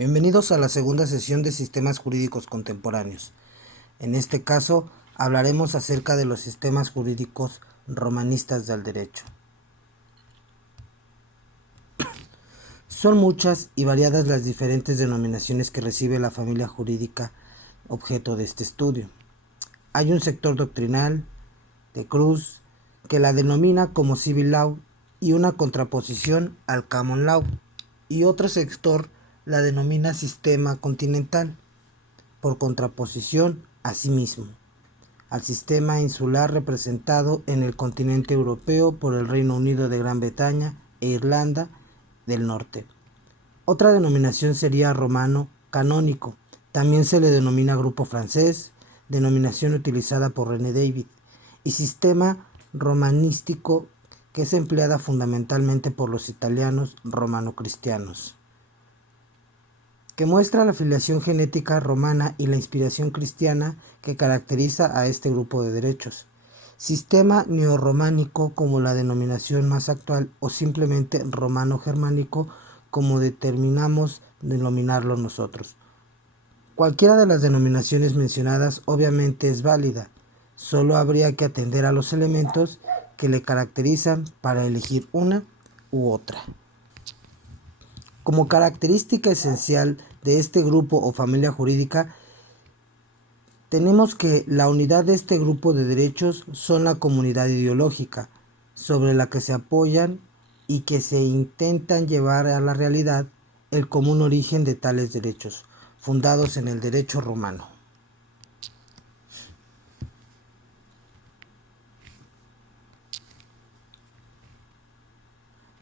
Bienvenidos a la segunda sesión de Sistemas Jurídicos Contemporáneos. En este caso, hablaremos acerca de los sistemas jurídicos romanistas del derecho. Son muchas y variadas las diferentes denominaciones que recibe la familia jurídica objeto de este estudio. Hay un sector doctrinal, de Cruz, que la denomina como Civil Law y una contraposición al Common Law, y otro sector la denomina Sistema Continental, por contraposición a sí mismo, al sistema insular representado en el continente europeo por el Reino Unido de Gran Bretaña e Irlanda del Norte. Otra denominación sería romano canónico. También se le denomina grupo francés, denominación utilizada por René David, y sistema romanístico, que es empleada fundamentalmente por los italianos romano-cristianos, que muestra la filiación genética romana y la inspiración cristiana que caracteriza a este grupo de derechos. Sistema neorrománico como la denominación más actual, o simplemente romano-germánico como determinamos denominarlo nosotros. Cualquiera de las denominaciones mencionadas obviamente es válida, solo habría que atender a los elementos que le caracterizan para elegir una u otra. Como característica esencial de este grupo o familia jurídica, tenemos que la unidad de este grupo de derechos son la comunidad ideológica, sobre la que se apoyan y que se intentan llevar a la realidad el común origen de tales derechos, fundados en el derecho romano.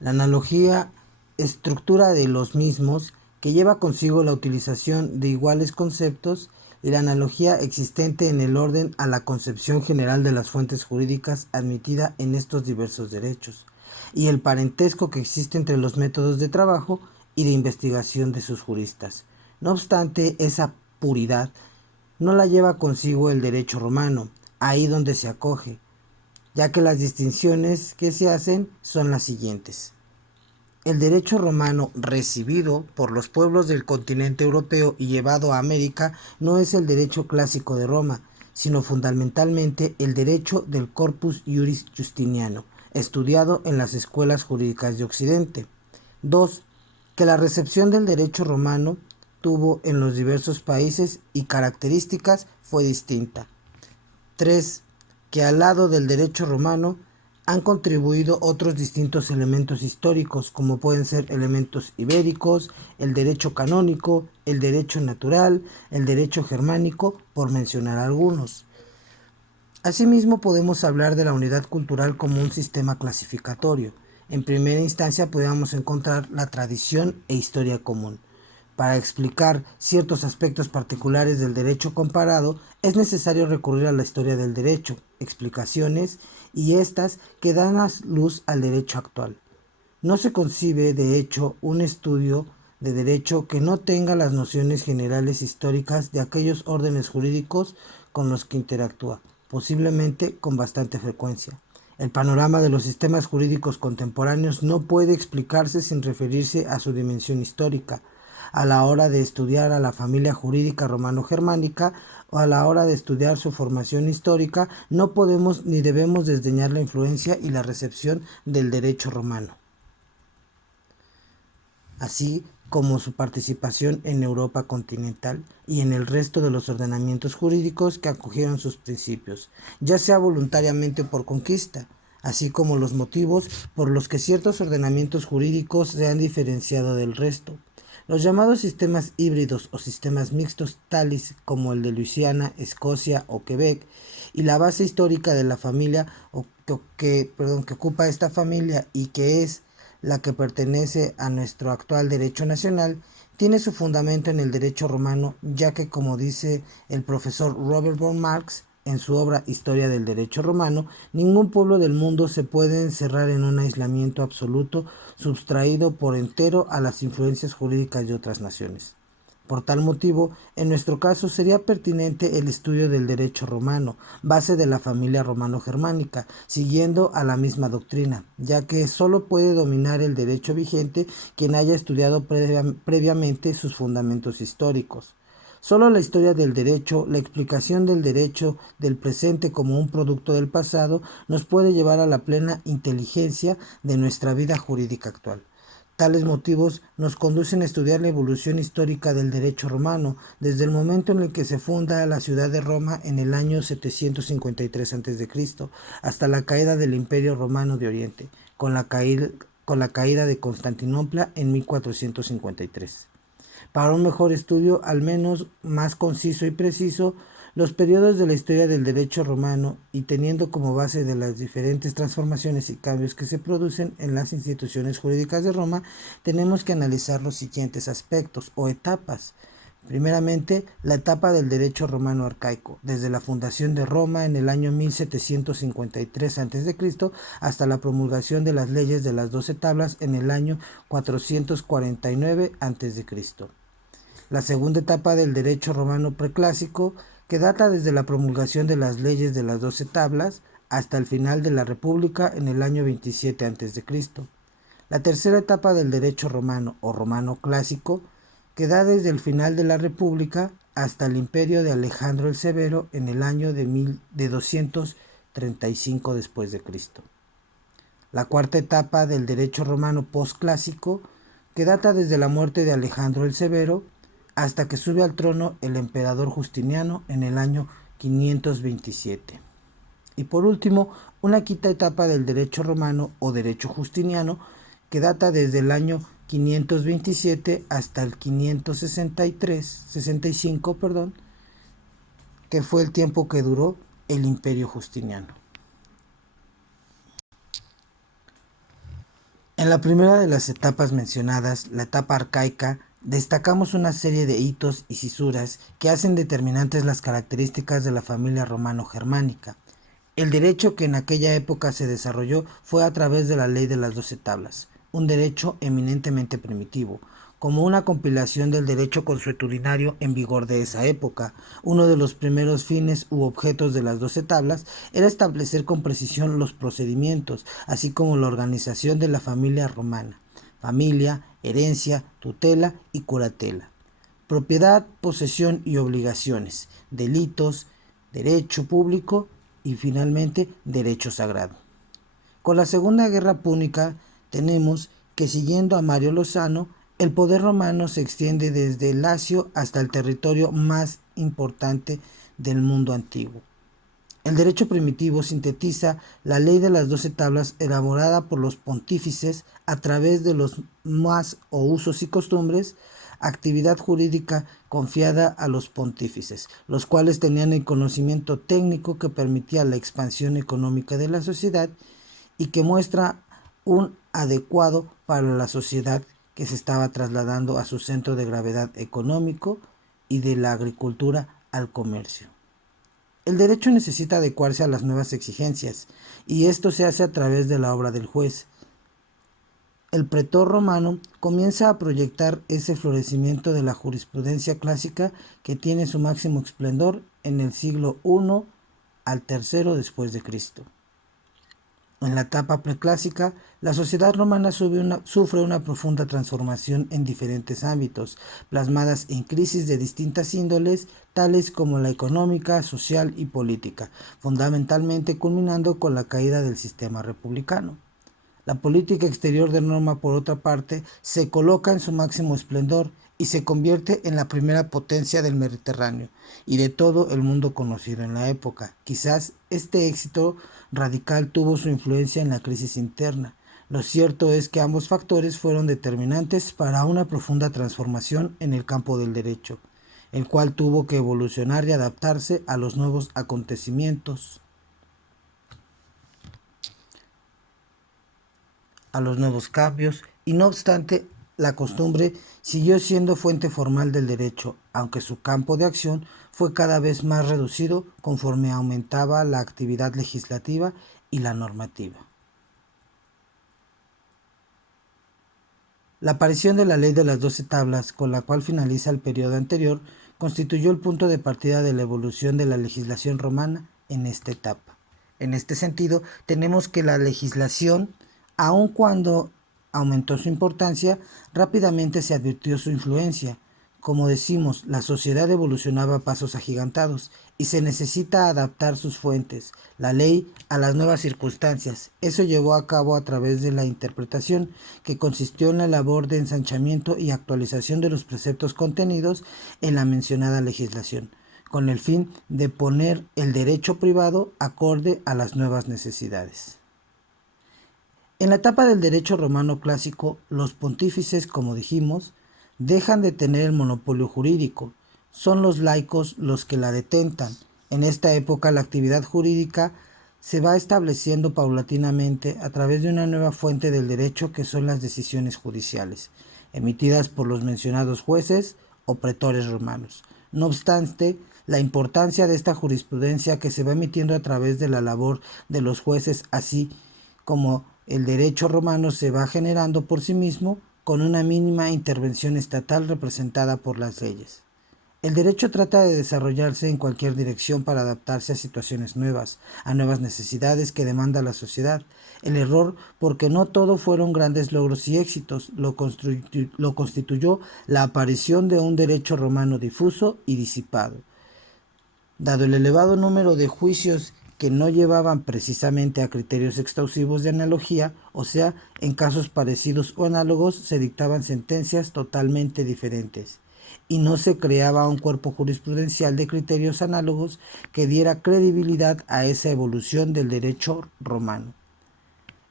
La analogía estructura de los mismos, que lleva consigo la utilización de iguales conceptos, y la analogía existente en el orden a la concepción general de las fuentes jurídicas admitida en estos diversos derechos, y el parentesco que existe entre los métodos de trabajo y de investigación de sus juristas. No obstante, esa puridad no la lleva consigo el derecho romano, ahí donde se acoge, ya que las distinciones que se hacen son las siguientes. El derecho romano recibido por los pueblos del continente europeo y llevado a América no es el derecho clásico de Roma, sino fundamentalmente el derecho del Corpus Juris Justiniano, estudiado en las escuelas jurídicas de Occidente. 2. Que la recepción del derecho romano tuvo en los diversos países y características fue distinta. 3. Que al lado del derecho romano han contribuido otros distintos elementos históricos, como pueden ser elementos ibéricos, el derecho canónico, el derecho natural, el derecho germánico, por mencionar algunos. Asimismo, podemos hablar de la unidad cultural como un sistema clasificatorio. En primera instancia podemos encontrar la tradición e historia común. Para explicar ciertos aspectos particulares del derecho comparado, es necesario recurrir a la historia del derecho, explicaciones y estas que dan a luz al derecho actual. No se concibe, de hecho, un estudio de derecho que no tenga las nociones generales históricas de aquellos órdenes jurídicos con los que interactúa, posiblemente con bastante frecuencia. El panorama de los sistemas jurídicos contemporáneos no puede explicarse sin referirse a su dimensión histórica, a la hora de estudiar a la familia jurídica romano-germánica o a la hora de estudiar su formación histórica. No podemos ni debemos desdeñar la influencia y la recepción del derecho romano, así como su participación en Europa continental y en el resto de los ordenamientos jurídicos que acogieron sus principios, ya sea voluntariamente o por conquista, así como los motivos por los que ciertos ordenamientos jurídicos se han diferenciado del resto. Los llamados sistemas híbridos o sistemas mixtos, tales como el de Luisiana, Escocia o Quebec, y la base histórica de la familia que ocupa esta familia y que es la que pertenece a nuestro actual derecho nacional, tiene su fundamento en el derecho romano, ya que, como dice el profesor Robert von Marx en su obra Historia del Derecho Romano, ningún pueblo del mundo se puede encerrar en un aislamiento absoluto, subtraído por entero a las influencias jurídicas de otras naciones. Por tal motivo, en nuestro caso sería pertinente el estudio del derecho romano, base de la familia romano-germánica, siguiendo a la misma doctrina, ya que sólo puede dominar el derecho vigente quien haya estudiado previamente sus fundamentos históricos. Solo la historia del derecho, la explicación del derecho del presente como un producto del pasado, nos puede llevar a la plena inteligencia de nuestra vida jurídica actual. Tales motivos nos conducen a estudiar la evolución histórica del derecho romano, desde el momento en el que se funda la ciudad de Roma en el año 753 a.C., hasta la caída del Imperio Romano de Oriente, con la caída de Constantinopla en 1453. Para un mejor estudio, al menos más conciso y preciso, los periodos de la historia del derecho romano y teniendo como base de las diferentes transformaciones y cambios que se producen en las instituciones jurídicas de Roma, tenemos que analizar los siguientes aspectos o etapas. Primeramente, la etapa del derecho romano arcaico, desde la fundación de Roma en el año 1753 a.C. hasta la promulgación de las leyes de las 12 tablas en el año 449 a.C. La segunda etapa del derecho romano preclásico, que data desde la promulgación de las leyes de las 12 tablas hasta el final de la República en el año 27 a.C. La tercera etapa del derecho romano o romano clásico, que da desde el final de la República hasta el imperio de Alejandro el Severo en el año de 235 después de Cristo. La cuarta etapa del derecho romano postclásico, que data desde la muerte de Alejandro el Severo hasta que sube al trono el emperador Justiniano en el año 527. Y por último, una quinta etapa del derecho romano o derecho justiniano, que data desde el año 527 hasta el 565, que fue el tiempo que duró el imperio justiniano. En la primera de las etapas mencionadas, la etapa arcaica, destacamos una serie de hitos y cisuras que hacen determinantes las características de la familia romano-germánica. El derecho que en aquella época se desarrolló fue a través de la ley de las 12 tablas, un derecho eminentemente primitivo, como una compilación del derecho consuetudinario en vigor de esa época. Uno de los primeros fines u objetos de las 12 tablas era establecer con precisión los procedimientos, así como la organización de la familia romana: familia, herencia, tutela y curatela, propiedad, posesión y obligaciones, delitos, derecho público y finalmente derecho sagrado. Con la Segunda Guerra Púnica tenemos que, siguiendo a Mario Lozano, el poder romano se extiende desde el Lacio hasta el territorio más importante del mundo antiguo. El derecho primitivo sintetiza la ley de las 12 tablas elaborada por los pontífices a través de los más o usos y costumbres, actividad jurídica confiada a los pontífices, los cuales tenían el conocimiento técnico que permitía la expansión económica de la sociedad y que muestra un adecuado para la sociedad que se estaba trasladando a su centro de gravedad económico y de la agricultura al comercio. El derecho necesita adecuarse a las nuevas exigencias, y esto se hace a través de la obra del juez. El pretor romano comienza a proyectar ese florecimiento de la jurisprudencia clásica que tiene su máximo esplendor en el siglo I al III después de Cristo. En la etapa preclásica, la sociedad romana sufre una profunda transformación en diferentes ámbitos, plasmadas en crisis de distintas índoles, tales como la económica, social y política, fundamentalmente culminando con la caída del sistema republicano. La política exterior de Roma, por otra parte, se coloca en su máximo esplendor y se convierte en la primera potencia del Mediterráneo y de todo el mundo conocido en la época. Quizás este éxito radical tuvo su influencia en la crisis interna. Lo cierto es que ambos factores fueron determinantes para una profunda transformación en el campo del derecho, el cual tuvo que evolucionar y adaptarse a los nuevos acontecimientos, a los nuevos cambios, y no obstante, la costumbre siguió siendo fuente formal del derecho, aunque su campo de acción fue cada vez más reducido conforme aumentaba la actividad legislativa y la normativa. La aparición de la ley de las 12 tablas, con la cual finaliza el periodo anterior, constituyó el punto de partida de la evolución de la legislación romana en esta etapa. En este sentido, tenemos que la legislación, aun cuando aumentó su importancia, rápidamente se advirtió su influencia. Como decimos, la sociedad evolucionaba a pasos agigantados y se necesita adaptar sus fuentes, la ley, a las nuevas circunstancias. Eso llevó a cabo a través de la interpretación, que consistió en la labor de ensanchamiento y actualización de los preceptos contenidos en la mencionada legislación, con el fin de poner el derecho privado acorde a las nuevas necesidades. En la etapa del derecho romano clásico, los pontífices, como dijimos, dejan de tener el monopolio jurídico. Son los laicos los que la detentan. En esta época la actividad jurídica se va estableciendo paulatinamente a través de una nueva fuente del derecho, que son las decisiones judiciales, emitidas por los mencionados jueces o pretores romanos. No obstante, la importancia de esta jurisprudencia que se va emitiendo a través de la labor de los jueces, así como el derecho romano, se va generando por sí mismo con una mínima intervención estatal representada por las leyes. El derecho trata de desarrollarse en cualquier dirección para adaptarse a situaciones nuevas, a nuevas necesidades que demanda la sociedad. El error, porque no todo fueron grandes logros y éxitos, lo constituyó la aparición de un derecho romano difuso y disipado. Dado el elevado número de juicios que no llevaban precisamente a criterios exhaustivos de analogía, o sea, en casos parecidos o análogos se dictaban sentencias totalmente diferentes, y no se creaba un cuerpo jurisprudencial de criterios análogos que diera credibilidad a esa evolución del derecho romano.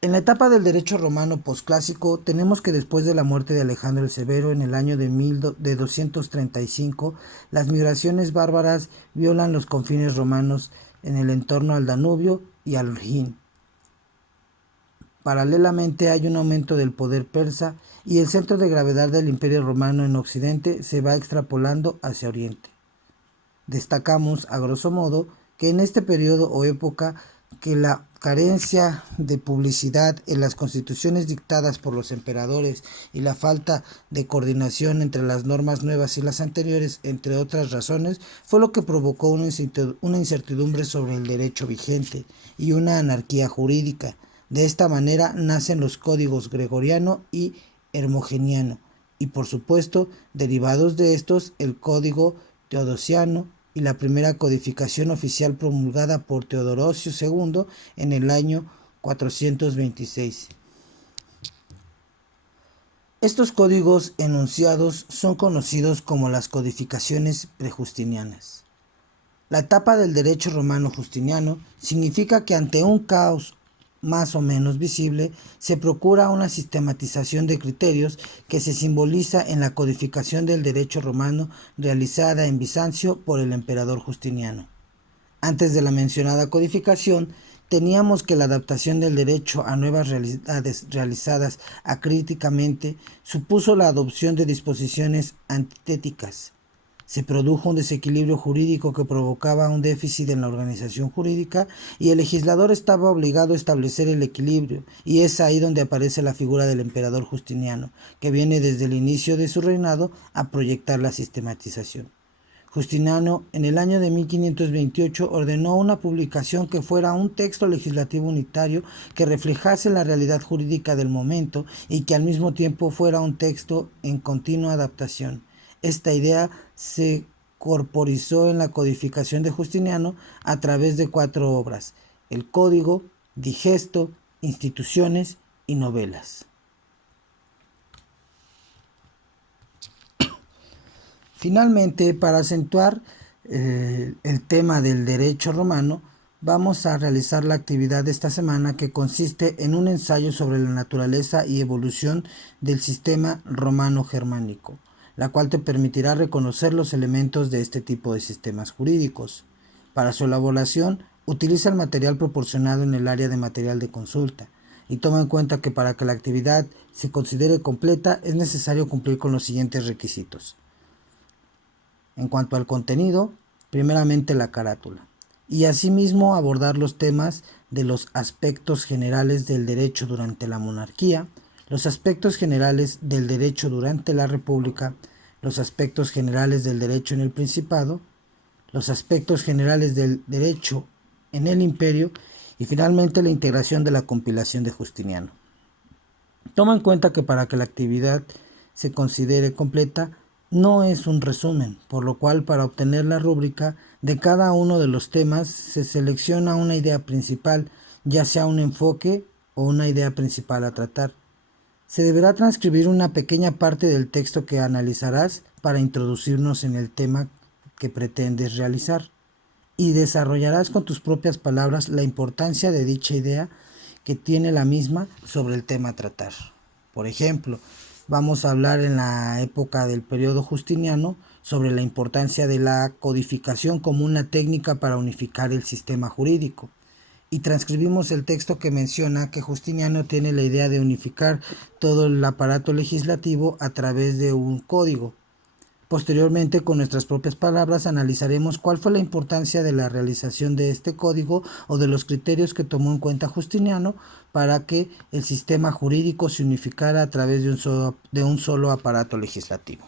En la etapa del derecho romano posclásico, tenemos que después de la muerte de Alejandro el Severo en el año de 235, las migraciones bárbaras violan los confines romanos en el entorno al Danubio y al Rin. Paralelamente hay un aumento del poder persa y el centro de gravedad del Imperio Romano en Occidente se va extrapolando hacia Oriente. Destacamos, a grosso modo, que en este periodo o época que la carencia de publicidad en las constituciones dictadas por los emperadores y la falta de coordinación entre las normas nuevas y las anteriores, entre otras razones, fue lo que provocó una incertidumbre sobre el derecho vigente y una anarquía jurídica. De esta manera nacen los códigos gregoriano y hermogeniano, y por supuesto, derivados de estos, el código teodosiano y la primera codificación oficial promulgada por Teodorosio II en el año 426. Estos códigos enunciados son conocidos como las codificaciones prejustinianas. La etapa del derecho romano justiniano significa que ante un caos más o menos visible, se procura una sistematización de criterios que se simboliza en la codificación del derecho romano realizada en Bizancio por el emperador Justiniano. Antes de la mencionada codificación, teníamos que la adaptación del derecho a nuevas realidades realizadas acríticamente supuso la adopción de disposiciones antitéticas. Se produjo un desequilibrio jurídico que provocaba un déficit en la organización jurídica y el legislador estaba obligado a establecer el equilibrio, y es ahí donde aparece la figura del emperador Justiniano, que viene desde el inicio de su reinado a proyectar la sistematización. Justiniano, en el año de 1528, ordenó una publicación que fuera un texto legislativo unitario que reflejase la realidad jurídica del momento y que al mismo tiempo fuera un texto en continua adaptación. Esta idea se corporizó en la codificación de Justiniano a través de 4 obras: el Código, Digesto, Instituciones y Novelas. Finalmente, para acentuar el tema del derecho romano, vamos a realizar la actividad de esta semana, que consiste en un ensayo sobre la naturaleza y evolución del sistema romano-germánico, la cual te permitirá reconocer los elementos de este tipo de sistemas jurídicos. Para su elaboración, utiliza el material proporcionado en el área de material de consulta y toma en cuenta que para que la actividad se considere completa es necesario cumplir con los siguientes requisitos. En cuanto al contenido, primeramente la carátula, y asimismo abordar los temas de los aspectos generales del derecho durante la monarquía, los aspectos generales del derecho durante la República, los aspectos generales del derecho en el Principado, los aspectos generales del derecho en el Imperio y finalmente la integración de la compilación de Justiniano. Toma en cuenta que para que la actividad se considere completa no es un resumen, por lo cual para obtener la rúbrica de cada uno de los temas se selecciona una idea principal, ya sea un enfoque o una idea principal a tratar. Se deberá transcribir una pequeña parte del texto que analizarás para introducirnos en el tema que pretendes realizar y desarrollarás con tus propias palabras la importancia de dicha idea que tiene la misma sobre el tema a tratar. Por ejemplo, vamos a hablar en la época del periodo justiniano sobre la importancia de la codificación como una técnica para unificar el sistema jurídico. Y transcribimos el texto que menciona que Justiniano tiene la idea de unificar todo el aparato legislativo a través de un código. Posteriormente, con nuestras propias palabras, analizaremos cuál fue la importancia de la realización de este código o de los criterios que tomó en cuenta Justiniano para que el sistema jurídico se unificara a través de un solo aparato legislativo.